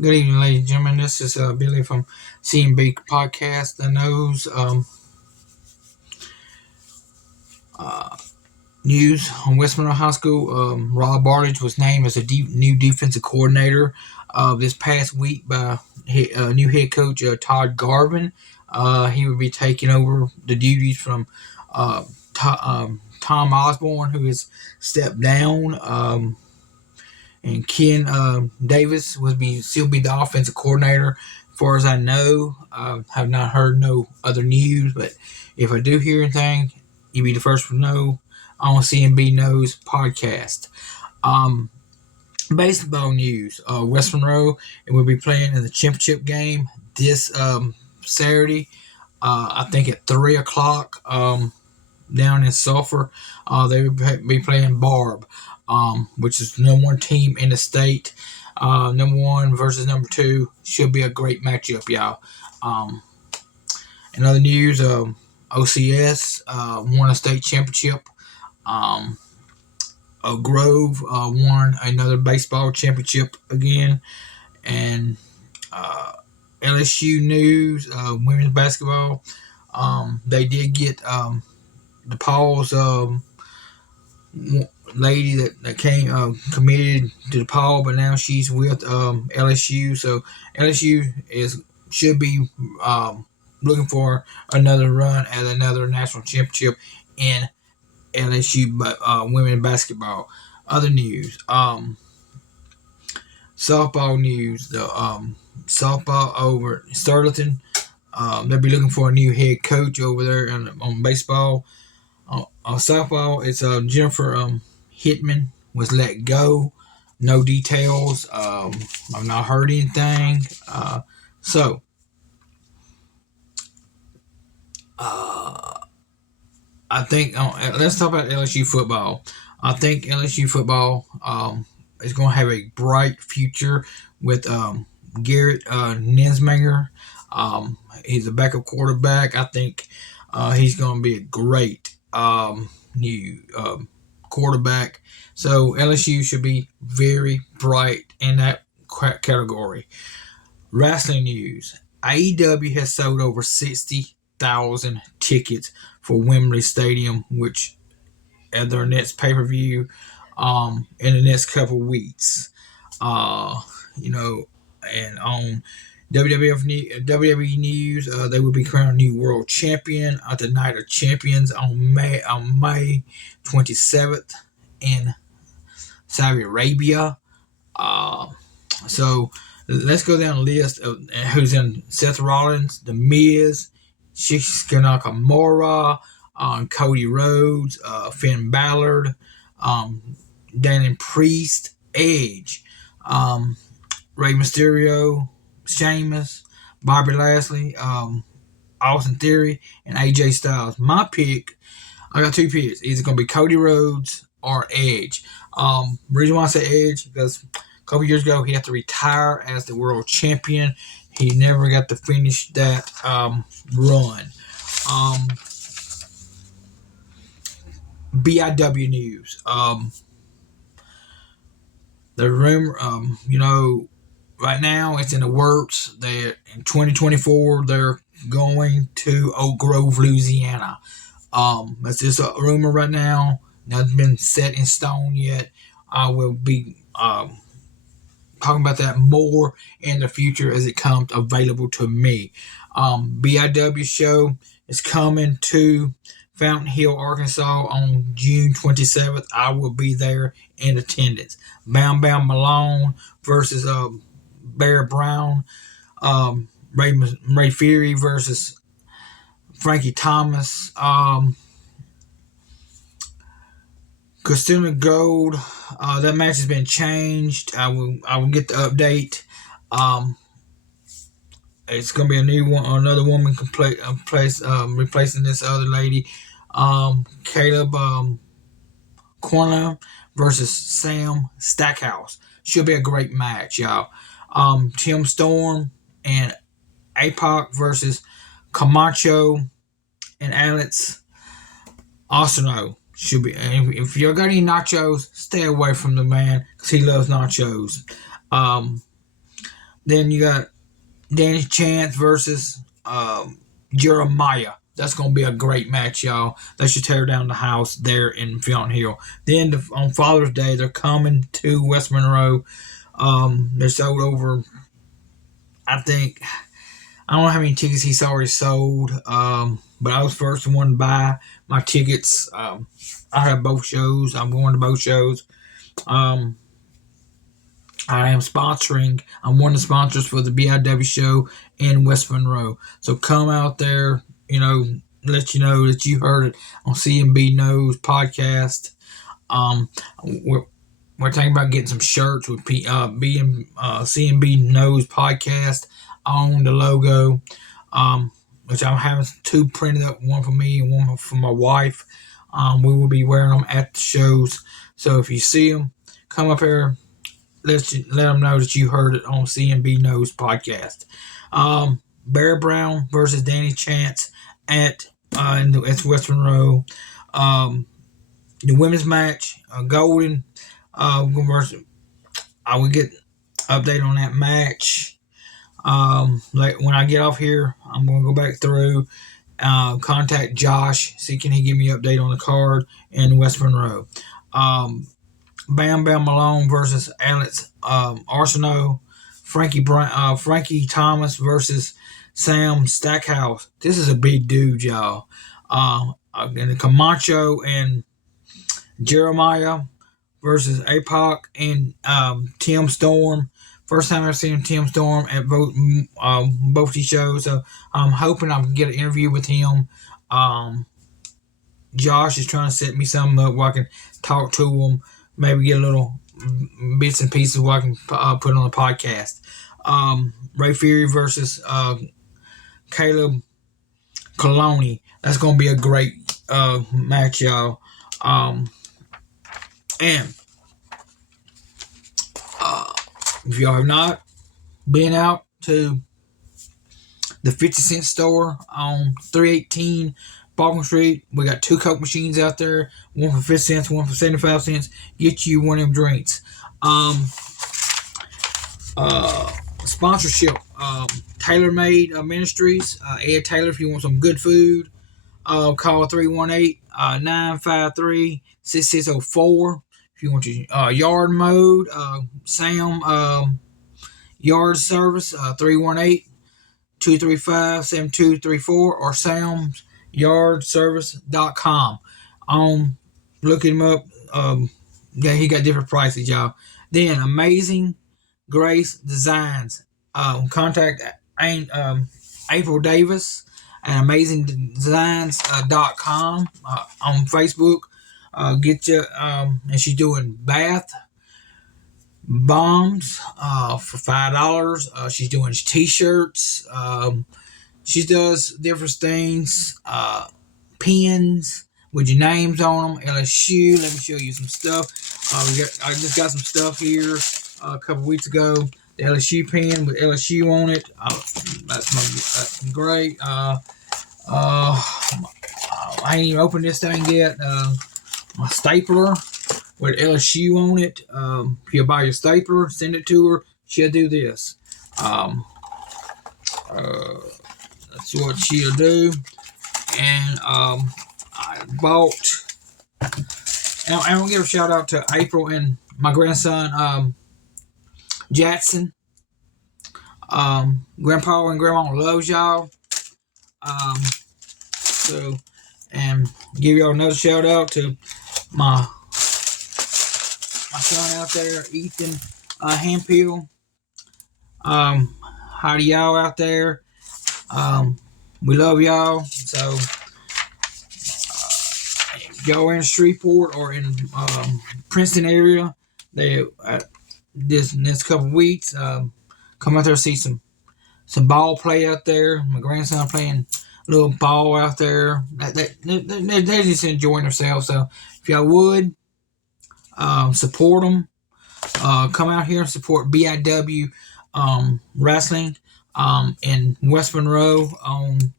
Good evening, ladies and gentlemen. This is Billy from CMB Podcast. The news on West Monroe High School. Rob Bartlett was named as a new defensive coordinator this past week by new head coach Todd Garvin. He will be taking over the duties from Tom Osborne, who has stepped down. And Ken Davis will still be the offensive coordinator. As far as I know, have not heard no other news, but if I do hear anything, you'll be the first to know on CMB Knows podcast. Baseball news. West Monroe will be playing in the championship game this Saturday. I think at 3 o'clock down in Sulphur. They will be playing Barb, which is the number one team in the state. Number one versus number two should be a great matchup, y'all. In other news, OCS won a state championship. Grove won another baseball championship again. And LSU news, women's basketball, they did get DePaul's lady that came committed to DePaul, but now she's with LSU. So LSU should be looking for another run at another national championship in LSU women basketball. Other news, softball news. The softball over Sterling. They'll be looking for a new head coach over there on baseball. Softball, it's Jennifer Hitman was let go. No details. I've not heard anything. I think let's talk about LSU football. I think LSU football is going to have a bright future with Garrett Ninsmanger. He's a backup quarterback. I think he's going to be a great new quarterback. So LSU should be very bright in that category. Wrestling news. AEW has sold over 60,000 tickets for Wembley Stadium, which at their next pay-per-view in the next couple weeks. And on WWE News, they will be crowned new world champion at the Night of Champions on May 27th in Saudi Arabia. So let's go down the list of who's in: Seth Rollins, The Miz, Shinsuke Nakamura, Cody Rhodes, Finn Balor, Damian Priest, Edge, Rey Mysterio, Sheamus, Bobby Lashley, Austin Theory, and AJ Styles. My pick, I got two picks. Either going to be Cody Rhodes or Edge. Reason why I say Edge, because a couple years ago he had to retire as the world champion. He never got to finish that run. BIW news. The rumor, right now it's in the works that in 2024 they're going to Oak Grove, Louisiana. It's just a rumor right now. Nothing's been set in stone yet. I will be talking about that more in the future as it comes available to me. BIW show is coming to Fountain Hill, Arkansas on June 27th. I will be there in attendance. Bam Bam Malone versus Bear Brown. Ray Fury versus Frankie Thomas. Christina Gold. That match has been changed. I will get the update. It's gonna be a new one, another woman replacing this other lady. Caleb Corner versus Sam Stackhouse. Should be a great match, y'all. Tim Storm and APOC versus Camacho and Alex Arsenault. Should be. If you got any nachos, stay away from the man because he loves nachos. Then you got Danny Chance versus Jeremiah. That's going to be a great match, y'all. They should tear down the house there in Fountain Hill. Then on Father's Day, they're coming to West Monroe. They're sold over, I think, I don't know how many tickets he's already sold, but I was first one to buy my tickets. I have both shows. I'm going to both shows. Um, I am sponsoring. I'm one of the sponsors for the BIW show in West Monroe. So come out there, let you know that you heard it on CMB Knows podcast. Um, we're, we're talking about getting some shirts with CMB Knows podcast on the logo, which I'm having two printed up, one for me and one for my wife. We will be wearing them at the shows. So if you see them, come up here. Let them know that you heard it on CMB Knows podcast. Bear Brown versus Danny Chance at West Monroe. The women's match, Golden versus. I will get update on that match. Like when I get off here, I'm gonna go back through, contact Josh, see can he give me an update on the card in West Monroe. Bam Bam Malone versus Alex Arsenault. Frankie Thomas versus Sam Stackhouse. This is a big dude, y'all. And Camacho and Jeremiah versus APOC and Tim Storm. First time I've seen Tim Storm at both these shows, so I'm hoping I can get an interview with him. Josh is trying to set me something up where I can talk to him, maybe get a little bits and pieces where I can put on the podcast. Ray Fury versus Caleb Coloni. That's going to be a great match, y'all. And if y'all have not been out to the 50 cent store on 318 Baldwin Street, we got 2 Coke machines out there, one for 50 cents, one for 75 cents. Get you one of them drinks. Sponsorship, Taylor Made Ministries, Ed Taylor, if you want some good food, call 318-953-6604. If you want your yard mode, Sam Yard Service, 318-235-7234 or samsyardservice.com. Look him up. Yeah, he got different prices, y'all. Then Amazing Grace Designs. Contact April Davis at amazingdesigns.com on Facebook. Get you, and she's doing bath bombs for $5. She's doing t-shirts. She does different things. Pins with your names on them. LSU. Let me show you some stuff. I just got some stuff here a couple weeks ago. The LSU pin with LSU on it. That's great. I ain't even opened this thing yet. My stapler with LSU on it. If you buy your stapler, send it to her. She'll do this. That's what she'll do. And I bought. And I'm gonna give a shout out to April and my grandson Jackson. Grandpa and Grandma loves y'all. So, and give y'all another shout out to my son out there, Ethan Hemphill. Hi to y'all out there. We love y'all. So, if y'all in Shreveport or in Princeton area, they this next couple weeks, come out there and see some ball play out there. My grandson playing a little ball out there. They're just enjoying themselves. So if y'all would support them, come out here and support BIW Wrestling in West Monroe on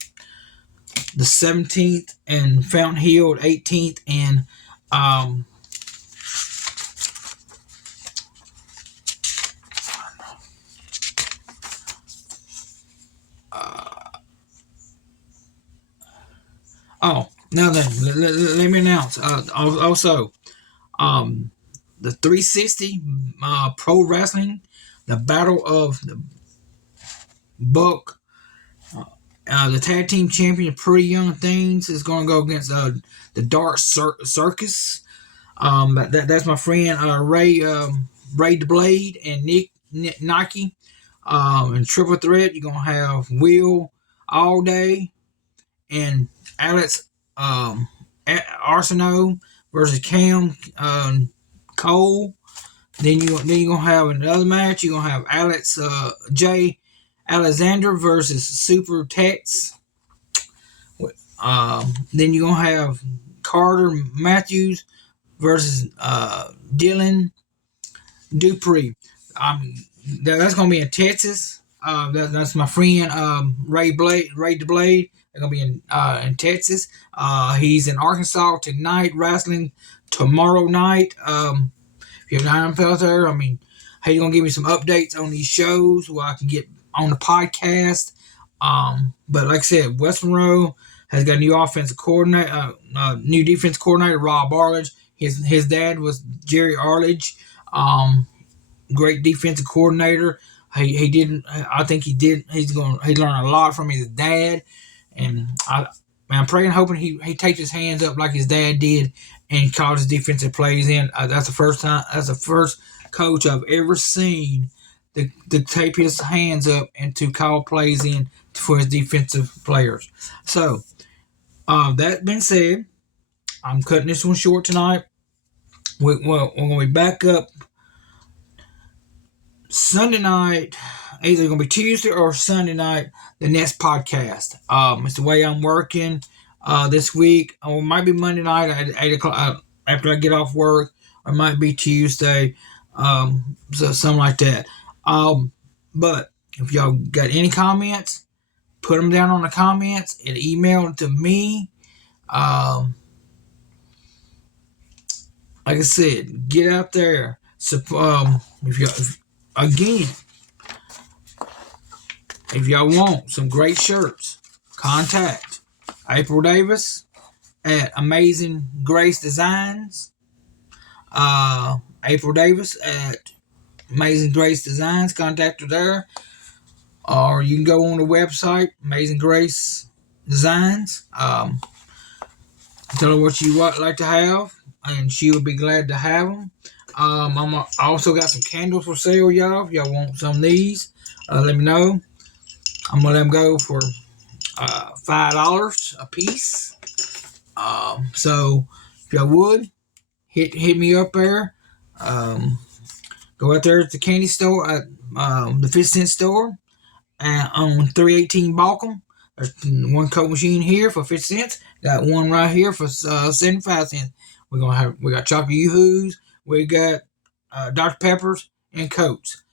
the 17th and Fountain Hill 18th and Now then, let me announce. Also, um, the 360 Pro Wrestling, the Battle of the Buck, the tag team champion, Pretty Young Things, is going to go against the Dark Circus. That's my friend Ray the Blade and Nick Nike. And Triple Threat, you're gonna have Will All Day and Alex Arsenault versus Cam Cole. Then you're gonna have another match. You're gonna have Alex J Alexander versus Super Tex. Then you're gonna have Carter Matthews versus Dylan Dupree. That's gonna be in Texas. That's my friend Ray the Blade. They're gonna be in Texas. He's in Arkansas tonight, wrestling tomorrow night. If you're not out there, I mean, he's gonna give me some updates on these shows where I can get on the podcast. But like I said, West Monroe has got a new offensive coordinator, new defense coordinator, Rob Arledge. His dad was Jerry Arledge. Great defensive coordinator. He didn't. I think he did. He learned a lot from his dad, and I'm praying, hoping he takes his hands up like his dad did, and calls his defensive plays in. That's the first time. That's the first coach I've ever seen to tape his hands up and to call plays in for his defensive players. So, that being said, I'm cutting this one short tonight. We're going to be back up Sunday night, either going to be Tuesday or Sunday night, the next podcast. It's the way I'm working this week. Or it might be Monday night at 8 o'clock after I get off work. Or it might be Tuesday, so something like that. But if y'all got any comments, put them down on the comments and email them to me. Like I said, get out there. So, again, if y'all want some great shirts, contact April Davis at Amazing Grace Designs. April Davis at Amazing Grace Designs. Contact her there. Or you can go on the website, Amazing Grace Designs. Tell her what you like to have, and she will be glad to have them. I also got some candles for sale, y'all. If y'all want some of these, let me know. I'm gonna let them go for $5 a piece. So if y'all would hit me up there. Go out there at the candy store at the 50-cent store on 318 Balcom. There's one Coke machine here for 50 cents. Got one right here for 75 cents. We got chocolate Yoo-Hoos. We got Dr. Peppers and Cokes.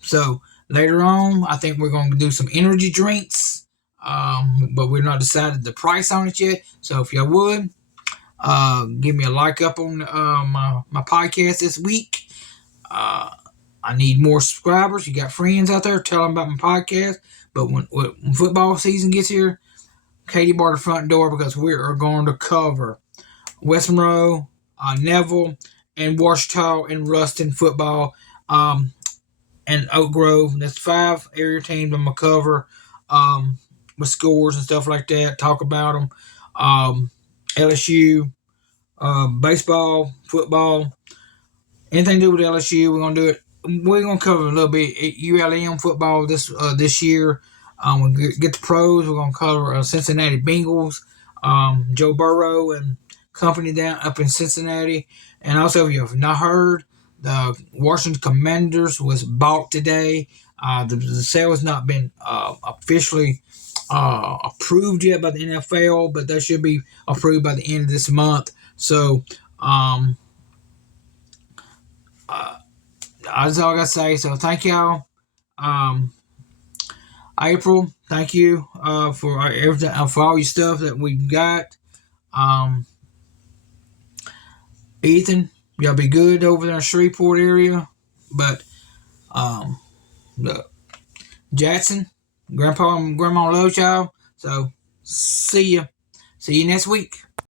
So later on, I think we're going to do some energy drinks. But we're not decided the price on it yet. So if y'all would, give me a like up on my podcast this week. I need more subscribers. You got friends out there, tell them about my podcast. But when football season gets here, Katie bar the front door, because we are going to cover West Monroe, Neville, and Ouachita and Ruston football, and Oak Grove. That's 5 area teams I'm going to cover with scores and stuff like that. Talk about them. LSU, baseball, football, anything to do with LSU, we're going to do it. We're going to cover a little bit ULM football this year. We'll get the pros. We're going to cover Cincinnati Bengals, Joe Burrow and company down up in Cincinnati. And also, if you have not heard, the Washington Commanders was bought today. The sale has not been officially approved yet by the NFL, but that should be approved by the end of this month. So, that's all I got to say. So, thank y'all. April, thank you for everything, for all your stuff that we got. Ethan, y'all be good over there in Shreveport area. But Jackson, Grandpa and Grandma loves y'all. So see ya. See you next week.